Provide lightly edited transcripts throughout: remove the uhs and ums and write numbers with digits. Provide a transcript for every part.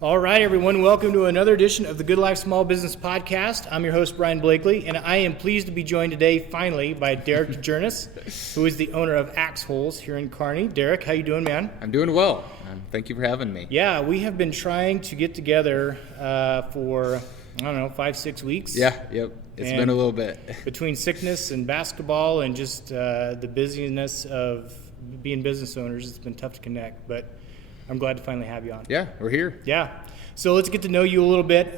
All right, everyone. Welcome to another edition of the Good Life Small Business Podcast. I'm your host, Brian Blakely, and I am pleased to be joined today, finally, by Derek Djernes, who is the owner of Axe Holes here in Kearney. Derek, how you doing, man? I'm doing well. Thank you for having me. Yeah, we have been trying to get together for, 5-6 weeks. Yep. It's been a little bit. Between sickness and basketball and just the busyness of being business owners, it's been tough to connect, but I'm glad to finally have you on. Yeah, we're here. Yeah. So let's get to know you a little bit.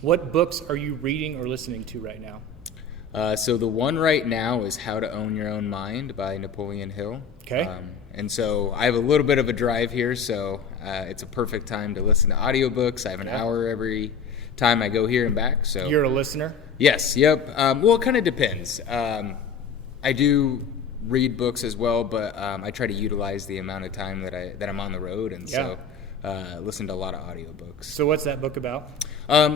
What books are you reading or listening to right now? So the one right now is How to Own Your Own Mind by Napoleon Hill. Okay. And so I have a little bit of a drive here, so it's a perfect time to listen to audiobooks. I have an hour every time I go here and back. So you're a listener? Yes, yep. Well, it kind of depends. I do read books as well, but I try to utilize the amount of time that I'm on the road, and so listen to a lot of audiobooks. So what's that book about?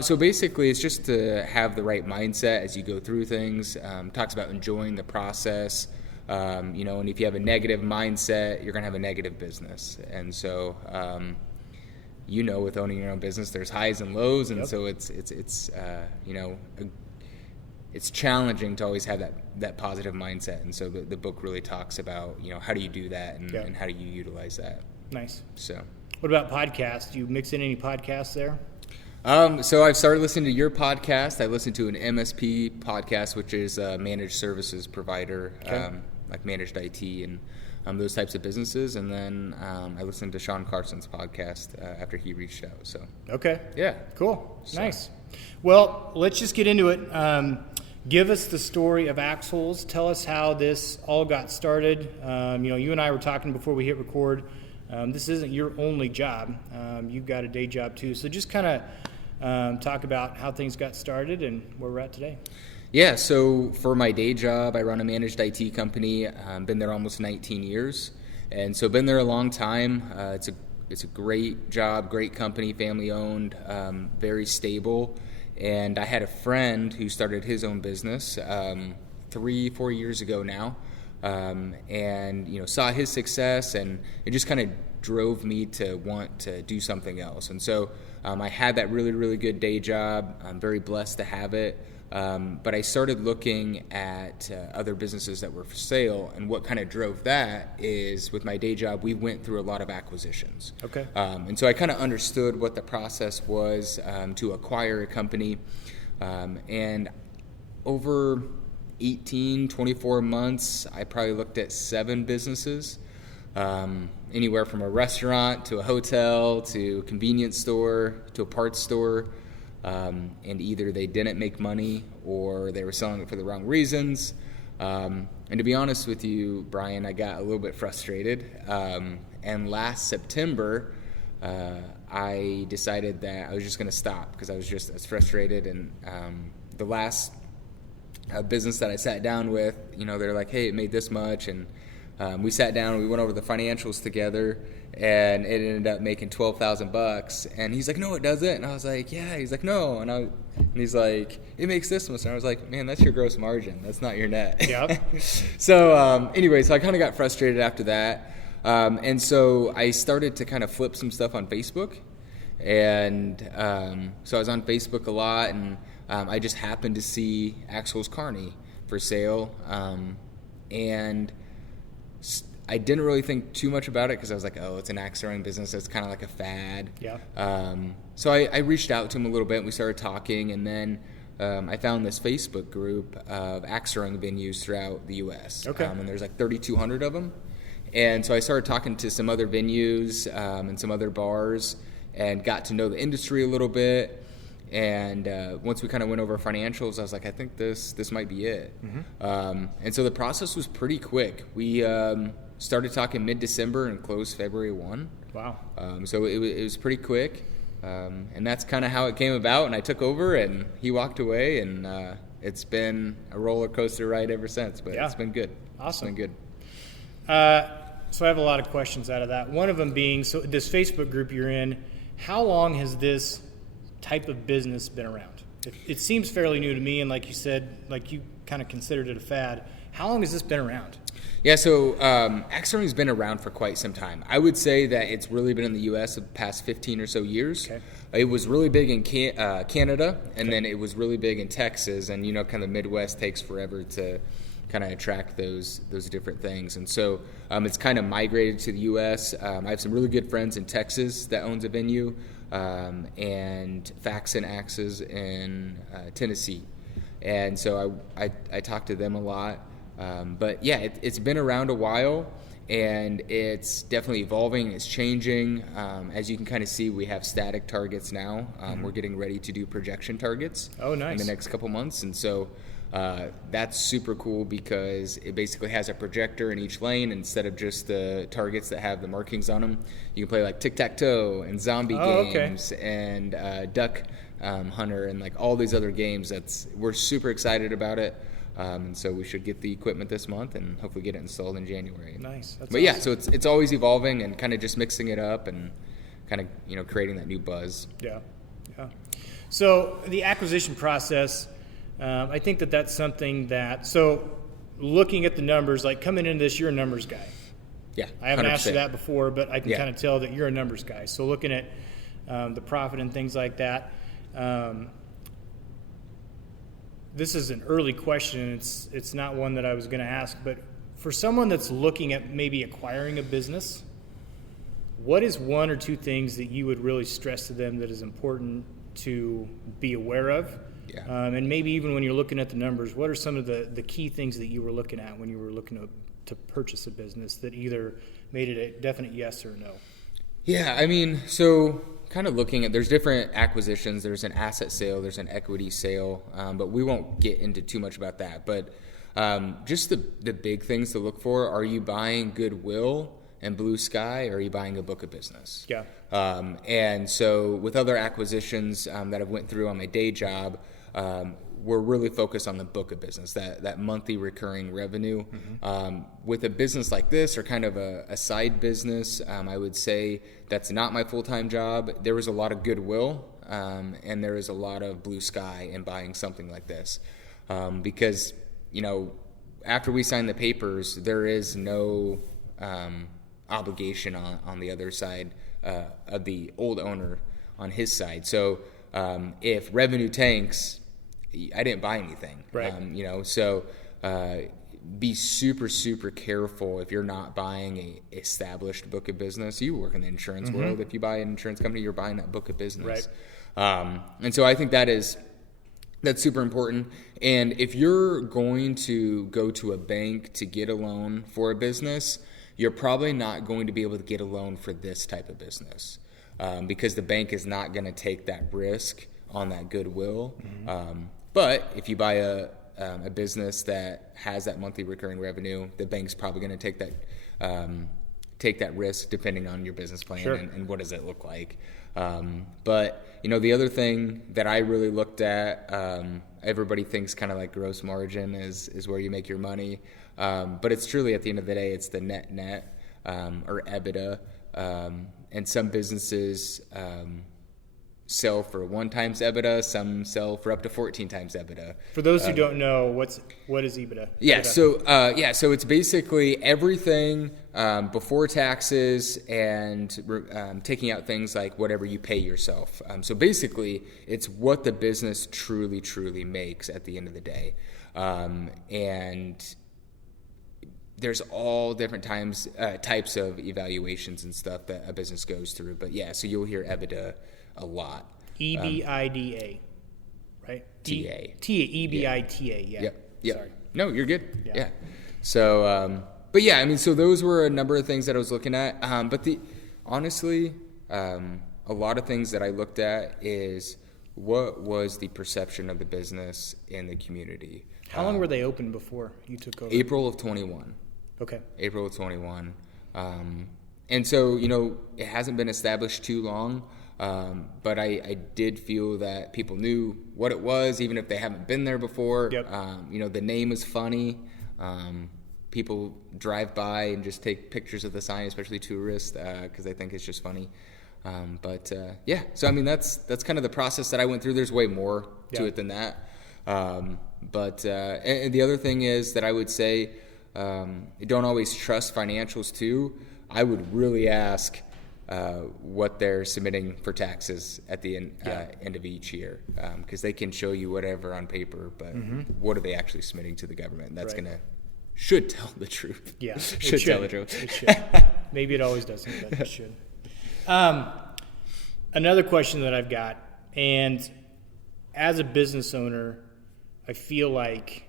So basically, it's just to have the right mindset as you go through things. Talks about enjoying the process, and if you have a negative mindset, you're going to have a negative business. And so, with owning your own business, there's highs and lows, and so it's challenging to always have that positive mindset. And so the book really talks about, how do you do that and how do you utilize that. Nice. So what about podcasts? Do you mix in any podcasts there? So I've started listening to your podcast. I listen to an MSP podcast, which is a managed services provider, like managed IT and those types of businesses. And then I listened to Sean Carson's podcast after he reached out. So okay. Yeah. Cool. Nice. Well, let's just get into it. Give us the story of Axe Holes. Tell us how this all got started. You and I were talking before we hit record. This isn't your only job. You've got a day job too. So just kind of talk about how things got started and where we're at today. Yeah, so for my day job, I run a managed IT company. Been there almost 19 years. And so been there a long time. It's a great job, great company, family owned, very stable. And I had a friend who started his own business 3-4 years ago now, and saw his success, and it just kind of drove me to want to do something else. And so I had that really, really good day job. I'm very blessed to have it. But I started looking at other businesses that were for sale, and what kind of drove that is with my day job, we went through a lot of acquisitions. Okay. And so I kind of understood what the process was to acquire a company. And over 24 months, I probably looked at 7 businesses, anywhere from a restaurant to a hotel to a convenience store to a parts store. And either they didn't make money or they were selling it for the wrong reasons. And to be honest with you, Brian, I got a little bit frustrated. And last September, I decided that I was just going to stop because I was just as frustrated. And the last business that I sat down with, they're like, hey, it made this much. And we sat down and we went over the financials together, and it ended up making $12,000. And he's like, no, it doesn't. And I was like, yeah. He's like, no. And he's like, it makes this much. And I was like, man, that's your gross margin. That's not your net. Yep. So I kind of got frustrated after that. And so I started to kind of flip some stuff on Facebook. And so I was on Facebook a lot, and I just happened to see Axe Holes Kearney for sale. And I didn't really think too much about it because I was like, oh, it's an axe throwing business. It's kind of like a fad. Yeah. So I reached out to him a little bit, and we started talking, and then I found this Facebook group of axe throwing venues throughout the U.S. Okay. And there's like 3,200 of them. And so I started talking to some other venues and some other bars and got to know the industry a little bit. And once we kind of went over financials, I was like, I think this might be it. Mm-hmm. And so the process was pretty quick. We started talking mid-December and closed February 1. Wow. So it was pretty quick. And that's kind of how it came about. And I took over, and he walked away, and it's been a roller coaster ride ever since. But it's been good. Awesome. It's been good. So I have a lot of questions out of that. One of them being, so this Facebook group you're in, how long has this type of business been around? It seems fairly new to me, and like you said, like you kind of considered it a fad. How long has this been around? Yeah, so axe throwing has been around for quite some time. I would say that it's really been in the U.S. the past 15 or so years. Okay. It was really big in Canada, and then it was really big in Texas, and kind of Midwest takes forever to kind of attract those different things. And so it's kind of migrated to the U.S. I have some really good friends in Texas that owns a venue, and Faxon Axes in Tennessee. And so I talk to them a lot. But yeah, it's been around a while, and it's definitely evolving. It's changing. As you can kind of see, we have static targets now. We're getting ready to do projection targets. Oh, nice. In the next couple months. And so that's super cool because it basically has a projector in each lane instead of just the targets that have the markings on them. You can play like tic-tac-toe and zombie games and duck hunter and like all these other games. We're super excited about it. And so we should get the equipment this month and hopefully get it installed in January. Nice. That's but awesome. Yeah, so it's always evolving and kind of just mixing it up and kind of creating that new buzz. Yeah. So the acquisition process, I think that's something that. So looking at the numbers, like coming into this, you're a numbers guy. Yeah, 100%. I haven't asked you that before, but I can kind of tell that you're a numbers guy. So looking at the profit and things like that. This is an early question. It's not one that I was going to ask, but for someone that's looking at maybe acquiring a business, what is one or two things that you would really stress to them that is important to be aware of? Yeah. And maybe even when you're looking at the numbers, what are some of the key things that you were looking at when you were looking to purchase a business that either made it a definite yes or no? Yeah, I mean, so kind of looking at, there's different acquisitions. There's an asset sale, there's an equity sale, but we won't get into too much about that. But just the big things to look for: are you buying goodwill and blue sky, or are you buying a book of business? Yeah. And so with other acquisitions that I've went through on my day job, we're really focused on the book of business, that monthly recurring revenue. Mm-hmm. With a business like this, or kind of a side business, I would say that's not my full-time job. There was a lot of goodwill, and there is a lot of blue sky in buying something like this. Because, after we sign the papers, there is no obligation on the other side of the old owner on his side. So if revenue tanks, I didn't buy anything. Right. So be super, super careful if you're not buying a established book of business. You work in the insurance world. If you buy an insurance company, you're buying that book of business. Right. And so I think that's super important. And if you're going to go to a bank to get a loan for a business, you're probably not going to be able to get a loan for this type of business, because the bank is not going to take that risk on that goodwill. Mm-hmm. But if you buy a business that has that monthly recurring revenue, the bank's probably going to take that risk depending on your business plan. Sure. and what does it look like. But the other thing that I really looked at, everybody thinks kind of like gross margin is where you make your money, but it's truly, at the end of the day, it's the net or EBITDA. And some businesses sell for 1 times EBITDA, some sell for up to 14 times EBITDA. For those who don't know, what is EBITDA? Yeah, so it's basically everything before taxes and taking out things like whatever you pay yourself. So basically, it's what the business truly, truly makes at the end of the day. And there's all different types of evaluations and stuff that a business goes through. But yeah, so you'll hear EBITDA a lot. EBITDA, right? TA. EBITDA, yeah. Yep. Sorry. No, you're good. Yeah. Yeah. So, but yeah, I mean, so those were a number of things that I was looking at. But honestly, a lot of things that I looked at is what was the perception of the business in the community. How long were they open before you took over? April of 21. Okay. April of 21. And so, it hasn't been established too long. But I did feel that people knew what it was, even if they haven't been there before. Yep. The name is funny. People drive by and just take pictures of the sign, especially tourists, because they think it's just funny. Yeah, so I mean, that's kind of the process that I went through. There's way more to it than that. And the other thing is that I would say, don't always trust financials too, I would really ask what they're submitting for taxes at the end of each year, because they can show you whatever on paper, but what are they actually submitting to the government? That's should tell the truth. Yeah, should tell the truth. It should. Maybe it always doesn't, but it should. Another question that I've got, and as a business owner, I feel like,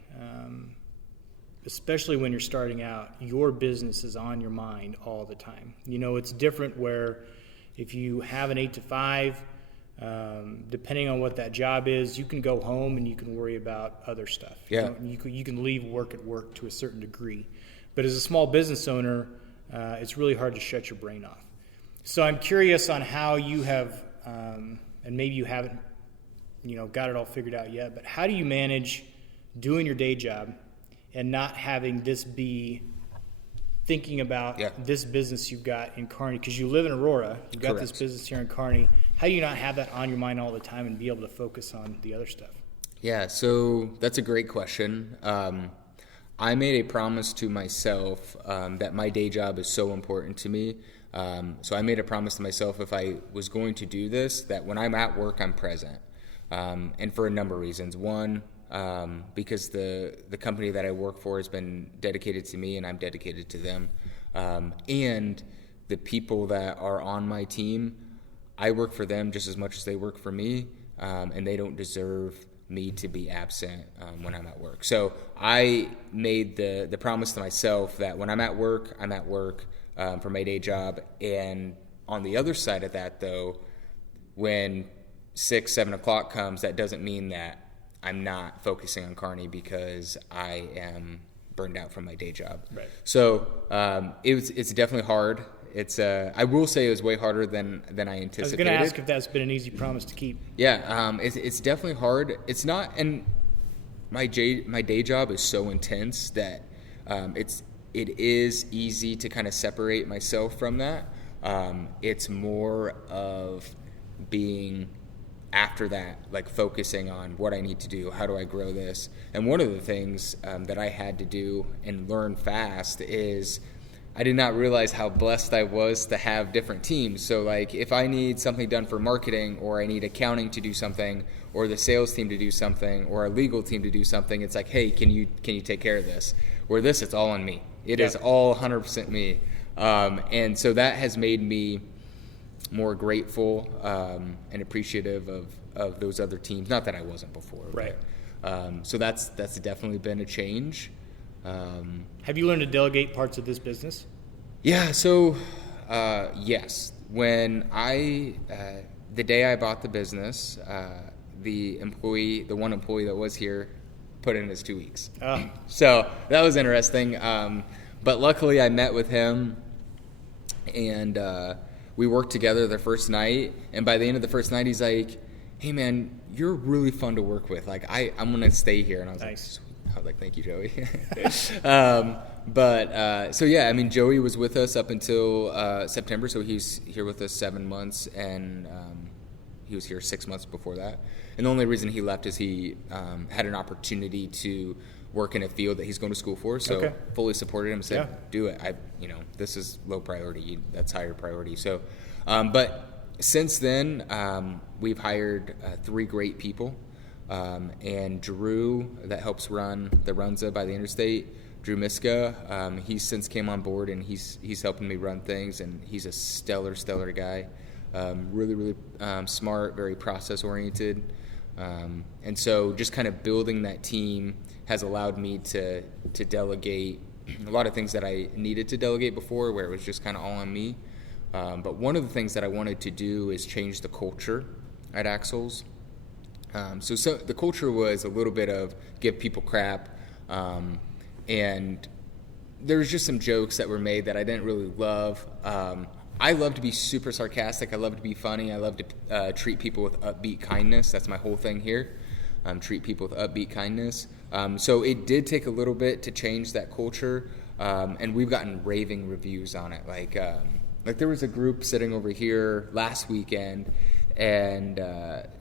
especially when you're starting out, your business is on your mind all the time. You know, it's different where if you have an 8 to 5, depending on what that job is, you can go home and you can worry about other stuff. Yeah. You can leave work at work to a certain degree. But as a small business owner, it's really hard to shut your brain off. So I'm curious on how you have, and maybe you haven't, got it all figured out yet, but how do you manage doing your day job and not having this be thinking about this business you've got in Kearney? Because you live in Aurora, you've got this business here in Kearney. How do you not have that on your mind all the time and be able to focus on the other stuff? Yeah, so that's a great question. I made a promise to myself that my day job is so important to me. So I made a promise to myself, if I was going to do this, that when I'm at work, I'm present. And for a number of reasons. One, because the company that I work for has been dedicated to me and I'm dedicated to them. And the people that are on my team, I work for them just as much as they work for me, and they don't deserve me to be absent when I'm at work. So I made the promise to myself that when I'm at work for my day job. And on the other side of that, though, when 6, 7 o'clock comes, that doesn't mean that I'm not focusing on Kearney because I am burned out from my day job. Right. So it's definitely hard. I will say it was way harder than I anticipated. I was going to ask if that's been an easy promise to keep. Yeah, it's definitely hard. It's not, and my day job is so intense that it is easy to kind of separate myself from that. It's more of being after that, like focusing on what I need to do, how do I grow this. And one of the things that I had to do and learn fast is I did not realize how blessed I was to have different teams. So like if I need something done for marketing, or I need accounting to do something, or the sales team to do something, or a legal team to do something, it's like, hey, can you take care of this? Where this, it's all on me. It is all 100% me. And so that has made me more grateful and appreciative of those other teams. Not that I wasn't before. Right. But, so that's definitely been a change. Have you learned to delegate parts of this business? Yeah. So yes. When the day I bought the business, the one employee that was here put in his 2 weeks. Oh. So that was interesting. But luckily I met with him and we worked together the first night. And by the end of the first night, he's like, hey man, you're really fun to work with. Like I'm going to stay here. And I was like, sweet. I was like, thank you, Joey. So yeah, I mean, Joey was with us up until September. So he's here with us 7 months, and he was here 6 months before that. And the only reason he left is he had an opportunity to work in a field that he's going to school for. So fully supported him, said, do it. This is low priority. That's higher priority. So, but since then, we've hired 3 great people. And Drew, that helps run the Runza by the interstate, Drew Miska, he's since came on board, and he's helping me run things, and he's a stellar guy. Really, really smart, very process-oriented. And so just kind of building that team has allowed me to delegate a lot of things that I needed to delegate before, where it was just kind of all on me. But one of the things that I wanted to do is change the culture at Axles. So the culture was a little bit of give people crap, and there was just some jokes that were made that I didn't really love. I love to be super sarcastic. I love to be funny. I love to treat people with upbeat kindness. That's my whole thing here. Treat people with upbeat kindness. So it did take a little bit to change that culture, and we've gotten raving reviews on it. Like there was a group sitting over here last weekend, And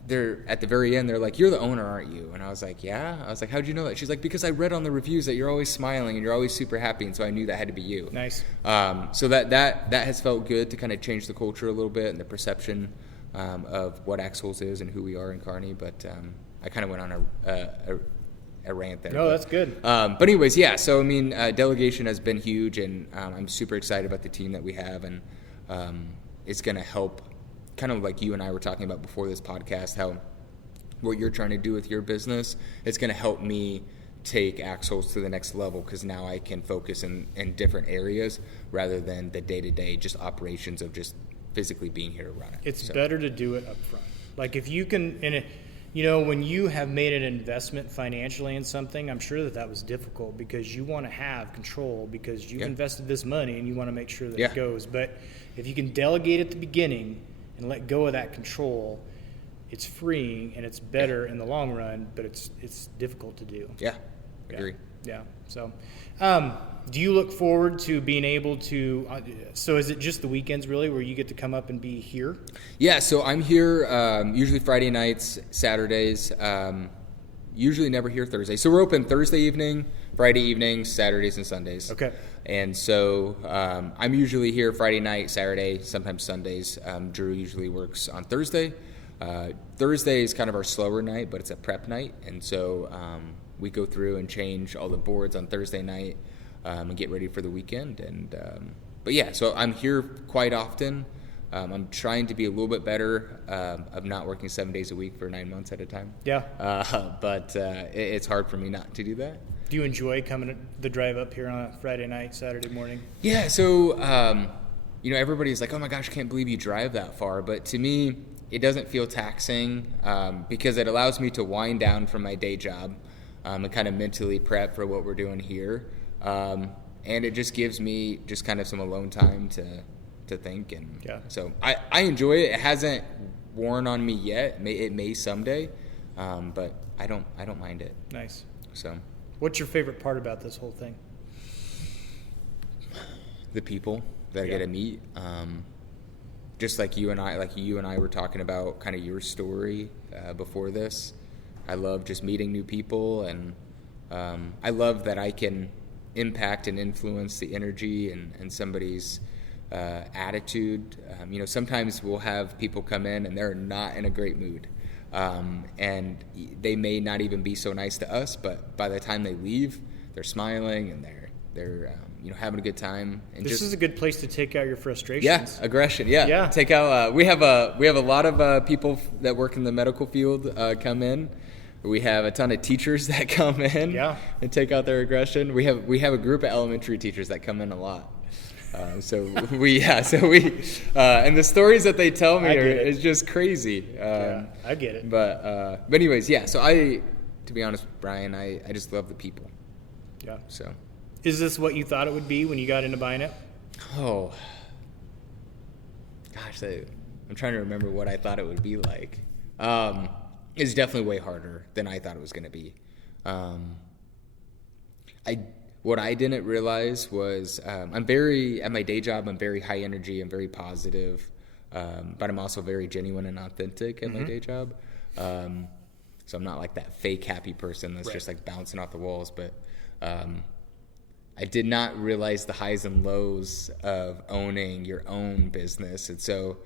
they're at the very end, they're like, "You're the owner, aren't you?" And I was like, "Yeah." I was like, "How'd you know that?" She's like, "Because I read on the reviews that you're always smiling and you're always super happy, and so I knew that had to be you." Nice. So that has felt good to kind of change the culture a little bit and the perception of what Axles is and who we are in Kearney. But I kind of went on a rant there. No, that's good. But anyways, yeah. So I mean, delegation has been huge, and I'm super excited about the team that we have, and it's going to help. Kind of like you and I were talking about before this podcast, how what you're trying to do with your business, it's going to help me take Axles to the next level, because now I can focus in different areas rather than the day-to-day just operations of just physically being here to run it. It's better to do it up front. Like if you can, when you have made an investment financially in something, I'm sure that was difficult because you want to have control because you've invested this money and you want to make sure that it goes. But if you can delegate at the beginning and let go of that control, it's freeing and it's better in the long run, but it's difficult to do. Yeah, agree. Yeah. So, do you look forward to being able to? So, is it just the weekends really where you get to come up and be here? Yeah. So I'm here usually Friday nights, Saturdays. Usually never here Thursday. So we're open Thursday evening, Friday evenings, Saturdays, and Sundays. Okay. And so I'm usually here Friday night, Saturday, sometimes Sundays. Drew usually works on Thursday. Thursday is kind of our slower night, but it's a prep night. And so we go through and change all the boards on Thursday night and get ready for the weekend. And but yeah, so I'm here quite often. I'm trying to be a little bit better of not working 7 days a week for 9 months at a time. Yeah. But it's hard for me not to do that. Do you enjoy coming the drive up here on a Friday night, Saturday morning? Yeah. So, everybody's like, "Oh my gosh, I can't believe you drive that far." But to me, it doesn't feel taxing because it allows me to wind down from my day job and kind of mentally prep for what we're doing here. And it just gives me just kind of some alone time to think, and so I enjoy it. It hasn't worn on me yet. It may someday, but I don't mind it. Nice. So, what's your favorite part about this whole thing? The people that I get to meet. Just like you and I were talking about kind of your story before this. I love just meeting new people, and I love that I can impact and influence the energy and somebody's attitude. Sometimes we'll have people come in and they're not in a great mood, and they may not even be so nice to us, but by the time they leave, they're smiling and they're having a good time. And this is a good place to take out your frustrations. Yeah, aggression. Yeah. Take out. We have a lot of people that work in the medical field come in. We have a ton of teachers that come in and take out their aggression. We have a group of elementary teachers that come in a lot. And the stories that they tell me is just crazy. I get it. But anyways, so to be honest, Brian, I just love the people. Yeah. So, is this what you thought it would be when you got into buying it? Oh, gosh, I'm trying to remember what I thought it would be like. It's definitely way harder than I thought it was going to be. What I didn't realize was at my day job, I'm very high energy, I'm very positive, but I'm also very genuine and authentic at my day job. So I'm not like that fake happy person that's just like bouncing off the walls. But I did not realize the highs and lows of owning your own business. And so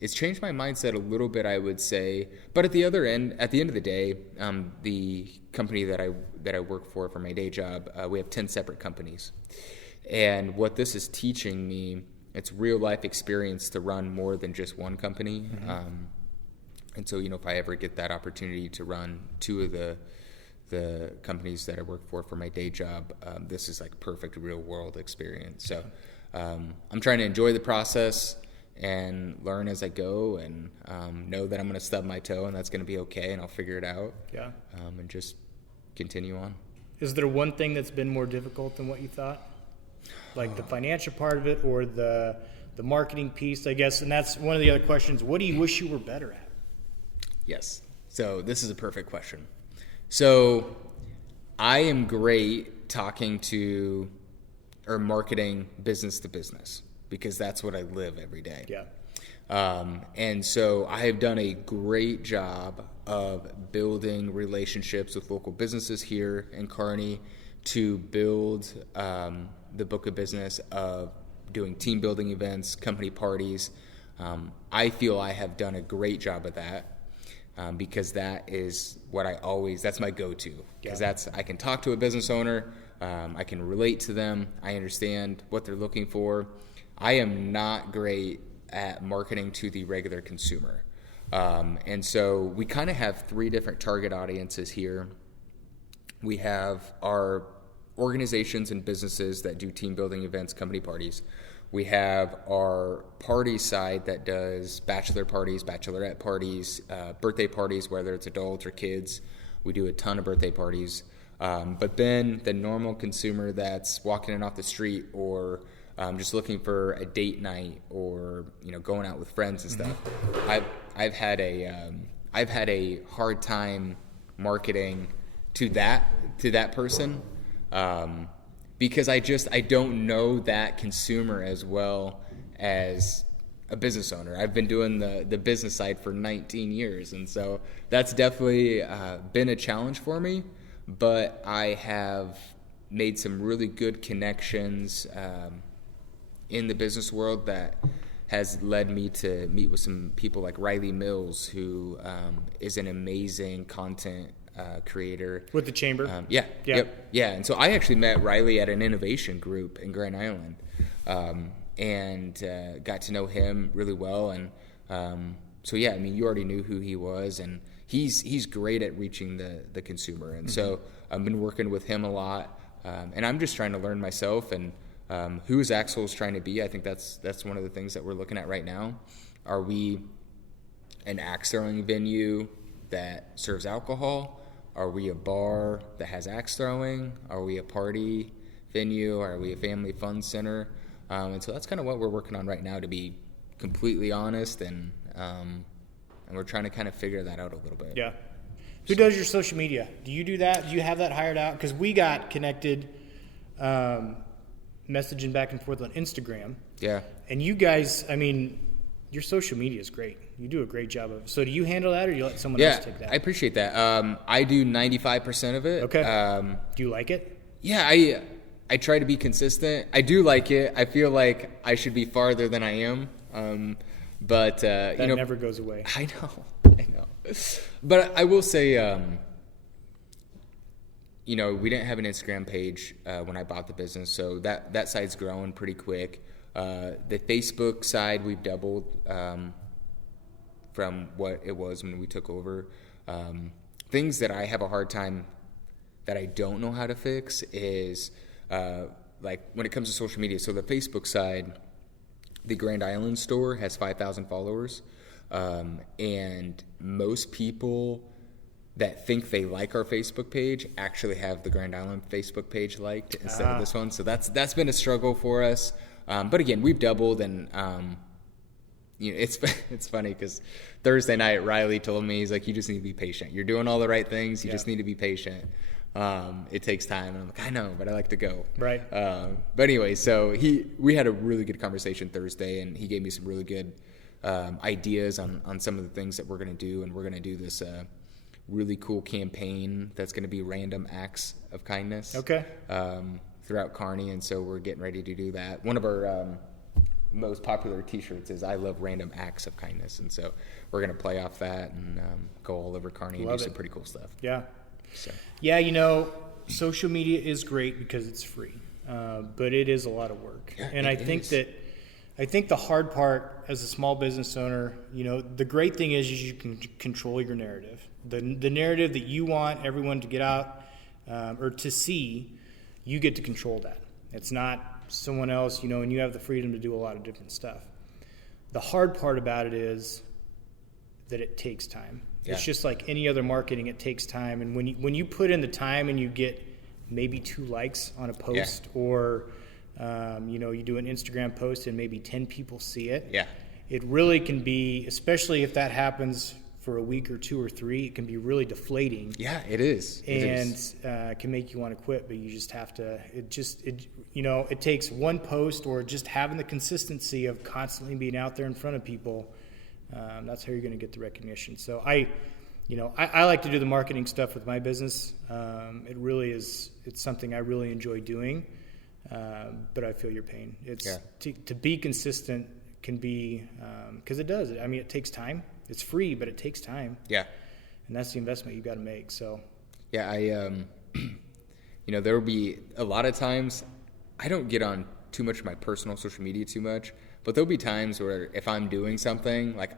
it's changed my mindset a little bit, I would say. But at the end of the day, the company that I work for my day job, we have 10 separate companies. And what this is teaching me, it's real life experience to run more than just one company. And so, if I ever get that opportunity to run two of the companies that I work for my day job, this is like perfect real world experience. So I'm trying to enjoy the process and learn as I go, and know that I'm going to stub my toe and that's going to be okay, and I'll figure it out. And just continue on. Is there one thing that's been more difficult than what you thought? Like the financial part of it, or the marketing piece, I guess? And that's one of the other questions. What do you wish you were better at? Yes. So this is a perfect question. So I am great talking to or marketing business to business, because that's what I live every day. And so I have done a great job of building relationships with local businesses here in Kearney to build the book of business of doing team building events, company parties. I feel I have done a great job of that because that is what that's my go-to. Because I can talk to a business owner, I can relate to them, I understand what they're looking for. I am not great at marketing to the regular consumer. And so we kind of have 3 different target audiences here. We have our organizations and businesses that do team building events, company parties. We have our party side that does bachelor parties, bachelorette parties, birthday parties, whether it's adults or kids. We do a ton of birthday parties. But then the normal consumer that's walking in off the street or just looking for a date night or going out with friends and stuff. I've had a hard time marketing to that person because I don't know that consumer as well as a business owner. I've been doing the business side for 19 years, and so that's definitely been a challenge for me. But I have made some really good connections in the business world that has led me to meet with some people like Riley Mills, who is an amazing content creator. With the chamber? Yeah. And so I actually met Riley at an innovation group in Grand Island and got to know him really well. And so, yeah, I mean, you already knew who he was, and he's great at reaching the consumer. And so I've been working with him a lot, and I'm just trying to learn myself and who is Axel's trying to be. I think that's one of the things that we're looking at right now. Are we an axe throwing venue that serves alcohol? Are we a bar that has axe throwing? Are we a party venue? Are we a family fun center? And so that's kind of what we're working on right now, to be completely honest, and we're trying to kind of figure that out a little bit. Yeah. Who does your social media? Do you do that? Do you have that hired out? Because we got connected messaging back and forth on Instagram. Yeah. And you guys, I mean, your social media is great. You do a great job of it. So do you handle that, or do you let someone else take that? I appreciate that. I do 95% of it. Okay. Do you like it? Yeah, I try to be consistent. I do like it. I feel like I should be farther than I am. But that never goes away. I know. But I will say, we didn't have an Instagram page when I bought the business, so that side's growing pretty quick. The Facebook side, we've doubled from what it was when we took over. Things that I have a hard time that I don't know how to fix is like when it comes to social media. So the Facebook side, the Grand Island store has 5,000 followers, and most people that think they like our Facebook page actually have the Grand Island Facebook page liked instead of this one. So that's been a struggle for us. But again, we've doubled, and it's funny because Thursday night Riley told me, he's like, you just need to be patient. You're doing all the right things. You just need to be patient. It takes time. And I'm like, I know, but I like to go. Right. But anyway, so we had a really good conversation Thursday, and he gave me some really good ideas on some of the things that we're going to do. And we're going to do this really cool campaign that's going to be random acts of kindness. Okay. Throughout Kearney, and so we're getting ready to do that. One of our most popular T-shirts is "I love random acts of kindness," and so we're going to play off that and go all over Kearney and do some pretty cool stuff. Yeah. So. Yeah, social media is great because it's free, but it is a lot of work. Yeah, and I think the hard part as a small business owner, the great thing is you can control your narrative. The narrative that you want everyone to get out or to see, you get to control that. It's not someone else, and you have the freedom to do a lot of different stuff. The hard part about it is that it takes time. Yeah. It's just like any other marketing, it takes time. And when you put in the time and you get maybe 2 likes on a post, or you do an Instagram post and maybe 10 people see it, it really can be, especially if that happens for a week or 2 or 3, it can be really deflating. Yeah, it is. Can make you want to quit, but you just have to, it takes one post or just having the consistency of constantly being out there in front of people. That's how you're going to get the recognition. So I like to do the marketing stuff with my business. It's something I really enjoy doing. But I feel your pain. To be consistent can be, because it does. I mean, it takes time. It's free, but it takes time. Yeah. And that's the investment you've got to make. So. Yeah, there will be a lot of times I don't get on too much of my personal social media too much, but there'll be times where if I'm doing something like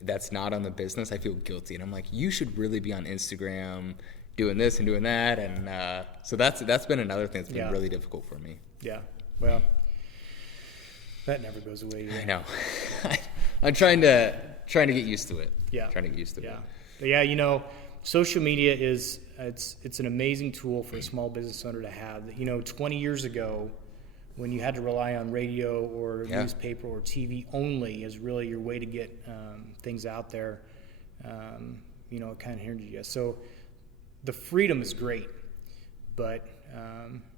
that's not on the business, I feel guilty. And I'm like, you should really be on Instagram doing this and doing that. And so that's been another thing that's been really difficult for me. Yeah. Well, that never goes away either. I know. I'm trying to get used to it. Yeah. Trying to get used to it. But yeah, social media it's an amazing tool for a small business owner to have. 20 years ago, when you had to rely on radio or newspaper or TV only as really your way to get things out there, it kind of hindered you. So the freedom is great, but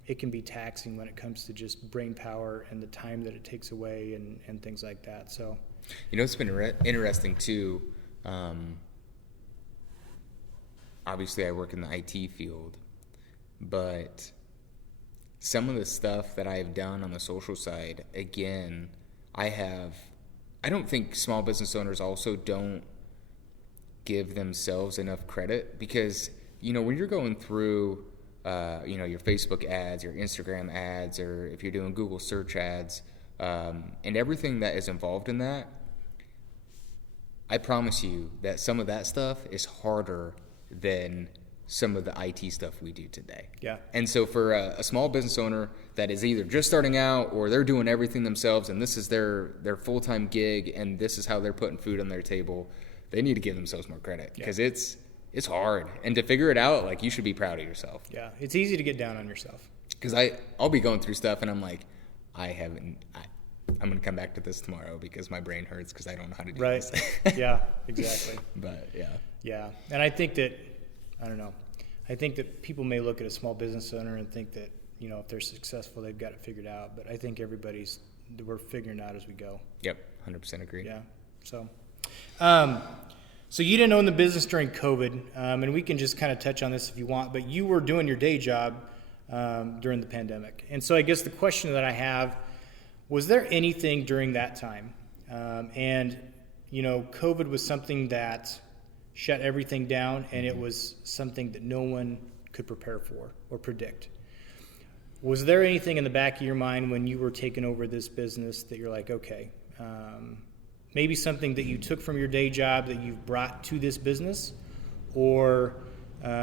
it can be taxing when it comes to just brain power and the time that it takes away and things like that. So, it's been interesting too. Obviously, I work in the IT field, but some of the stuff that I've done on the social side, again, I don't think small business owners also don't give themselves enough credit because, when you're going through, your Facebook ads, your Instagram ads, or if you're doing Google search ads, and everything that is involved in that, I promise you that some of that stuff is harder than some of the IT stuff we do today. Yeah. And so for a small business owner that is either just starting out or they're doing everything themselves and this is their full-time gig and this is how they're putting food on their table, they need to give themselves more credit because it's hard. And to figure it out, like, you should be proud of yourself. Yeah. It's easy to get down on yourself. Because I'll be going through stuff and I'm like, I'm going to come back to this tomorrow because my brain hurts because I don't know how to do this. Right. Yeah, exactly. But yeah. Yeah. And I think that, I think that people may look at a small business owner and think that, if they're successful, they've got it figured out. But I think we're figuring it out as we go. Yep. 100% agree. Yeah. So you didn't own the business during COVID, and we can just kind of touch on this if you want, but you were doing your day job during the pandemic. And so I guess the question that I have, was there anything during that time? COVID was something that shut everything down, and it was something that no one could prepare for or predict. Was there anything in the back of your mind when you were taking over this business that you're like, okay, maybe something that you took from your day job that you've brought to this business, or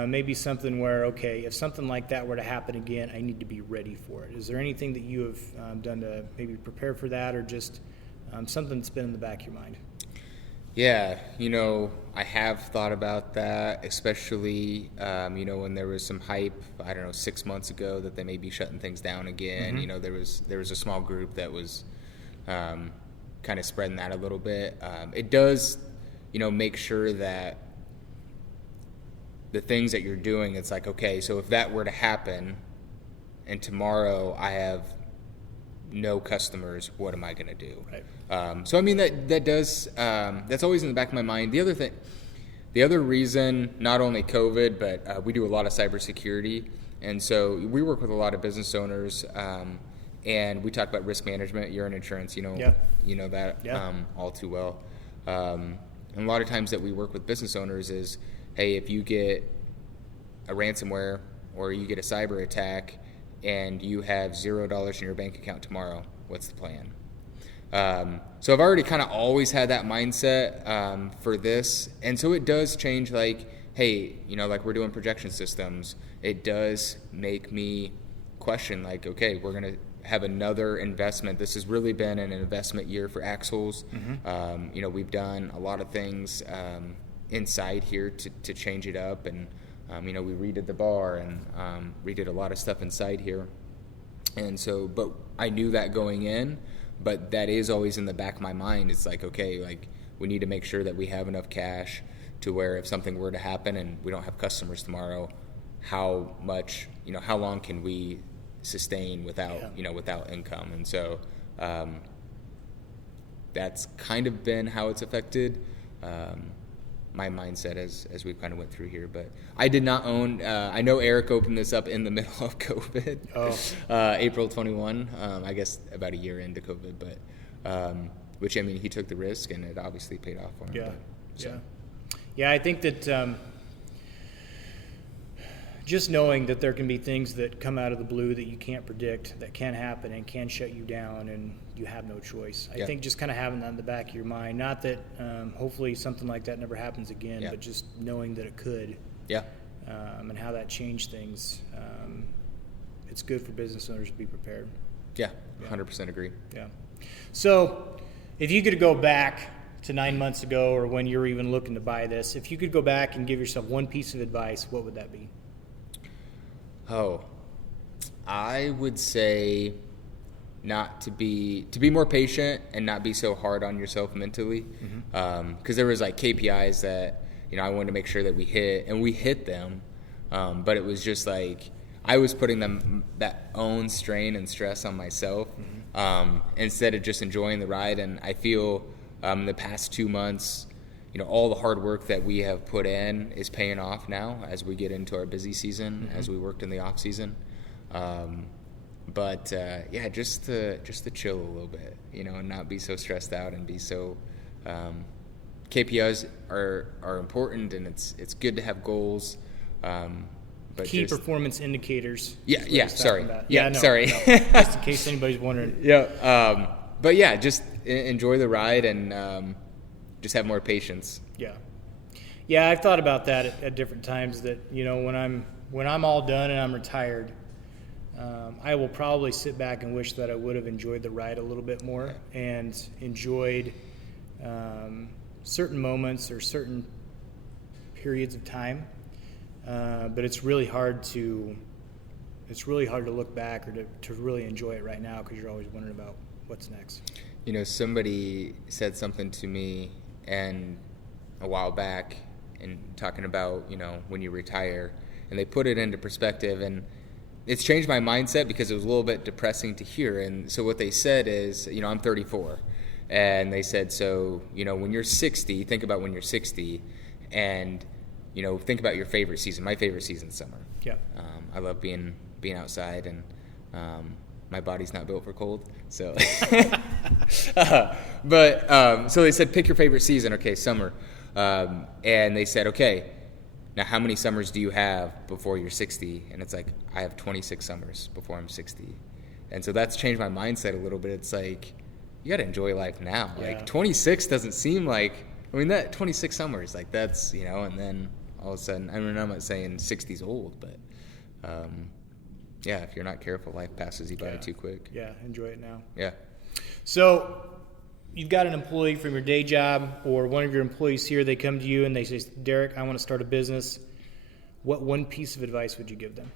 maybe something where, okay, if something like that were to happen again, I need to be ready for it? Is there anything that you have done to maybe prepare for that, or just something that's been in the back of your mind? Yeah, I have thought about that, especially, when there was some hype, 6 months ago that they may be shutting things down again. Mm-hmm. There was a small group that was kind of spreading that a little bit. It does, make sure that the things that you're doing, it's like, okay, so if that were to happen and tomorrow I have no customers, what am I going to do? Right. That does, that's always in the back of my mind. The other reason, not only COVID, but we do a lot of cybersecurity. And so we work with a lot of business owners, and we talk about risk management. You're in insurance, you know that all too well. And a lot of times that we work with business owners is, hey, if you get a ransomware or you get a cyber attack and you have $0 in your bank account tomorrow, what's the plan? So I've already kind of always had that mindset for this. And so it does change, like, hey, like we're doing projection systems. It does make me question, like, okay, we're going to have another investment. This has really been an investment year for Axles. Mm-hmm. We've done a lot of things inside here to change it up. And, we redid the bar and redid a lot of stuff inside here. And so, but I knew that going in, but that is always in the back of my mind. It's like, okay, like we need to make sure that we have enough cash to where if something were to happen and we don't have customers tomorrow, how much, how long can we sustain without, without income? And so that's kind of been how it's affected my mindset as we kind of went through here. But I did not own, I know Eric opened this up in the middle of COVID, April 21, I guess about a year into COVID, but which, I mean, he took the risk and it obviously paid off for him. Yeah, but, so. Yeah, I think that just knowing that there can be things that come out of the blue that you can't predict, that can happen and can shut you down, and you have no choice. I think just kind of having that in the back of your mind, not that hopefully something like that never happens again, but just knowing that it could, and how that changed things. It's good for business owners to be prepared. Yeah, 100% agree. Yeah. So if you could go back to 9 months ago, or when you were even looking to buy this, if you could go back and give yourself one piece of advice, what would that be? I would say to be more patient and not be so hard on yourself mentally. Because there was like KPIs that, I wanted to make sure that we hit, and we hit them. But it was just like, I was putting that own strain and stress on myself, instead of just enjoying the ride. And I feel, in the past 2 months, all the hard work that we have put in is paying off now as we get into our busy season, as we worked in the off season. But just to chill a little bit, and not be so stressed out and be so. KPIs are important, and it's good to have goals. But key performance indicators. Sorry. No, sorry. Just in case anybody's wondering. But just enjoy the ride and just have more patience. Yeah, I've thought about that at different times. That when I'm all done and I'm retired, I will probably sit back and wish that I would have enjoyed the ride a little bit more and enjoyed certain moments or certain periods of time. But it's really hard to look back or to really enjoy it right now, because you're always wondering about what's next. Somebody said something to me and a while back, and talking about when you retire, and they put it into perspective, and it's changed my mindset because it was a little bit depressing to hear. And so what they said is, I'm 34, and they said, so when you're 60, think about when you're 60, and think about your favorite season. My favorite season's summer. I love being outside, and my body's not built for cold. So, so they said, pick your favorite season. Okay, summer. And they said, okay, now how many summers do you have before you're 60? And it's like, I have 26 summers before I'm 60. And so that's changed my mindset a little bit. It's like, you got to enjoy life now. Like 26 doesn't seem like, that 26 summers, like that's, and then all of a sudden, I'm not saying 60's old, but if you're not careful, life passes you by too quick. Enjoy it now. So you've got an employee from your day job, or one of your employees here, they come to you and they say, Derek, I want to start a business. What one piece of advice would you give them?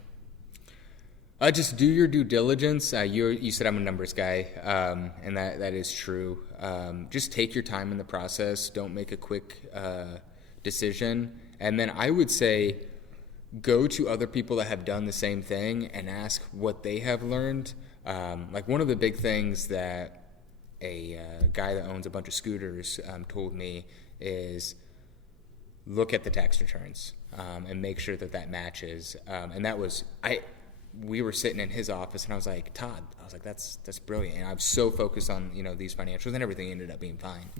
Just do your due diligence. You said I'm a numbers guy, and that is true. Just take your time in the process. Don't make a quick decision. And then I would say, go to other people that have done the same thing and ask what they have learned. Like one of the big things that a guy that owns a bunch of scooters told me is look at the tax returns and make sure that matches. And that was we were sitting in his office, and I was like, Todd, that's brilliant. And I was so focused on these financials, and everything ended up being fine.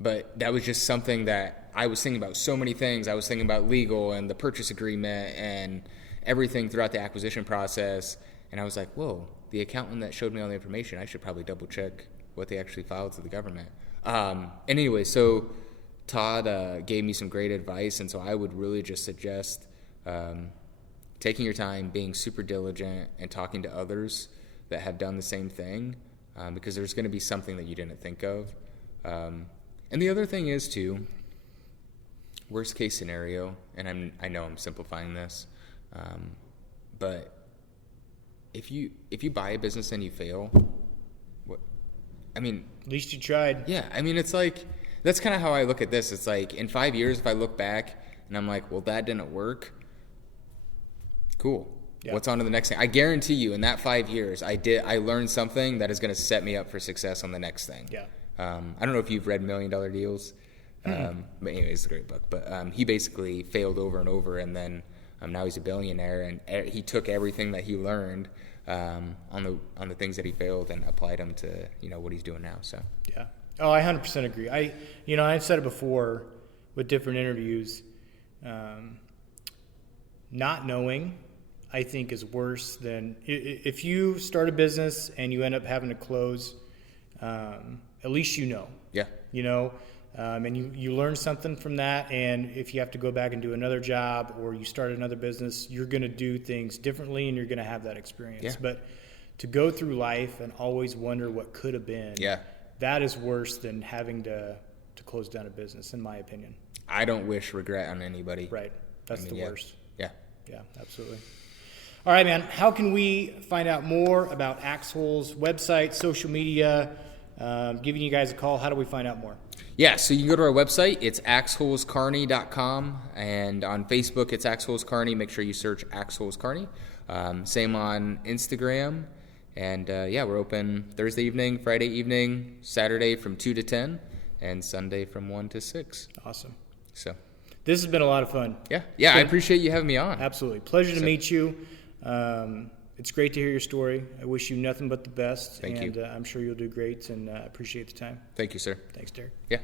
But that was just something that I was thinking about. So many things. I was thinking about legal and the purchase agreement and everything throughout the acquisition process. And I was like, whoa, the accountant that showed me all the information, I should probably double check what they actually filed to the government. And anyway, so Todd gave me some great advice. And so I would really just suggest taking your time, being super diligent, and talking to others that have done the same thing, because there's going to be something that you didn't think of. And the other thing is, too, worst case scenario, and I know I'm simplifying this, but if you buy a business and you fail, at least you tried. Yeah, it's like That's kind of how I look at this. It's like in 5 years, if I look back and I'm like, well, that didn't work. Cool. Yeah. What's on to the next thing? I guarantee you in that 5 years, I learned something that is going to set me up for success on the next thing. Yeah. I don't know if you've read $1 Million Deals. But anyway, it's a great book. But he basically failed over and over, and then now he's a billionaire, and he took everything that he learned on the things that he failed and applied them to what he's doing now. So yeah, I 100% agree. I've said it before with different interviews. Not knowing, I think, is worse than if you start a business and you end up having to close. At least Yeah. And you learn something from that. And if you have to go back and do another job or you start another business, you're going to do things differently and you're going to have that experience. Yeah. But to go through life and always wonder what could have been, that is worse than having to close down a business, in my opinion. I don't wish regret on anybody. Right. That's the worst. Yeah. Yeah, absolutely. All right, man. How can we find out more about Axhol's website, social media, giving you guys a call? How do we find out more? Yeah, so you can go to our website. It's axholskearney.com, and on Facebook, it's Axhol's Kearney. Make sure you search Axhol's Kearney. Same on Instagram. And, we're open Thursday evening, Friday evening, Saturday from 2 to 10, and Sunday from 1 to 6. Awesome. So this has been a lot of fun. Yeah, I appreciate you having me on. Absolutely. Pleasure to meet you. It's great to hear your story. I wish you nothing but the best. Thank you. And I'm sure you'll do great, and appreciate the time. Thank you, sir. Thanks, Derek. Yeah.